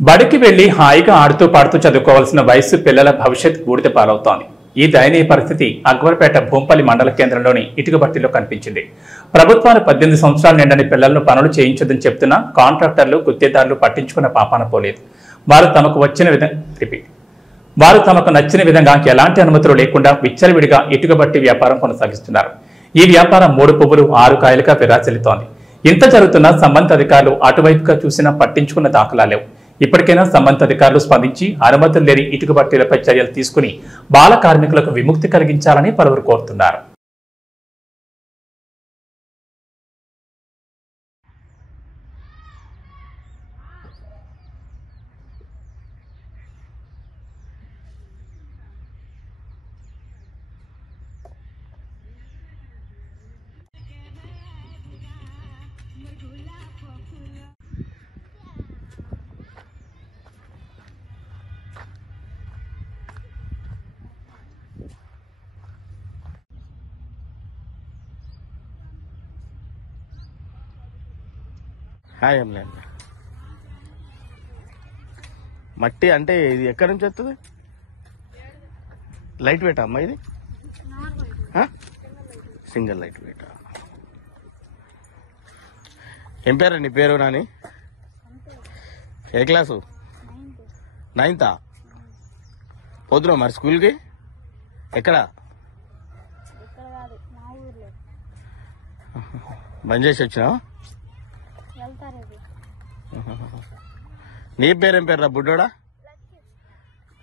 బడికి వెళ్లి హాయిగా ఆడుతూ పాడుతూ చదువుకోవాల్సిన వయస్సు పిల్లల భవిష్యత్ బూడిద పాలవుతోంది. ఈ దయనీయ పరిస్థితి అక్బర్పేట భూంపల్లి మండల కేంద్రంలోని ఇటుకబట్టిలో కనిపించింది. ప్రభుత్వాలు 18 సంవత్సరాలు నిండని పిల్లలను పనులు చేయించదని చెప్తున్నా కాంట్రాక్టర్లు, గుత్తేదారులు పట్టించుకున్న పాపాన పోలేదు. వారు తమకు నచ్చిన విధంగా ఎలాంటి అనుమతులు లేకుండా విచ్చలవిడిగా ఇటుకబట్టి వ్యాపారం కొనసాగిస్తున్నారు. ఈ వ్యాపారం 3 పువ్వులు 6 కాయలుగా విరాజిల్లుతోంది. ఇంత జరుగుతున్నా సంబంధిత అధికారులు అటువైపుగా చూసినా పట్టించుకున్న దాఖలా లేవు. ఇప్పటికైనా సంబంధిత అధికారులు స్పందించి అనుమతులు లేని ఇటుకబట్టీలపై చర్యలు తీసుకుని బాల కార్మికులకు విముక్తి కలిగించాలని పలువురు కోరుతున్నారు. హాయ్ అమ్లేండి. మట్టి అంటే ఇది ఎక్కడి నుంచి వస్తుంది? లైట్ వెయిట్ అమ్మా ఇది? Single light weight. ఏం పేరు నీ పేరు? నాని ఏ క్లాసు? 9th. పోతున్నావు మరి స్కూల్కి? ఎక్కడ బంద్ చేసి వచ్చినావు? నీ పేరేం పేరు రా బుడ్డోడా?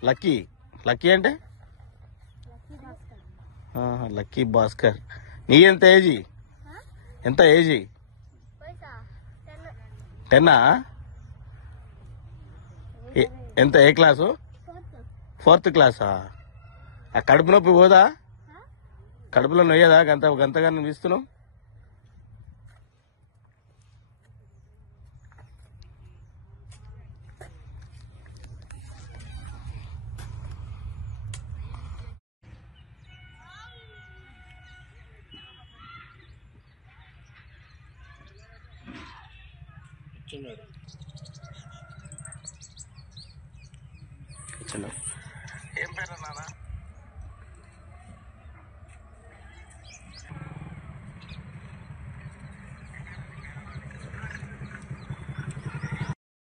లక్కీ. లక్కీ అంటే లక్కీ భాస్కర్. నీ ఎంత ఏజీ? ఎంత ఏజీ? 10. ఎంత ఏ క్లాసు? 4th క్లాసా? ఆ కడుపు నొప్పి పోదా? కడుపులో నొయ్యదా? గంతగా ఇస్తున్నావు. ఏం పేరు నాన్న?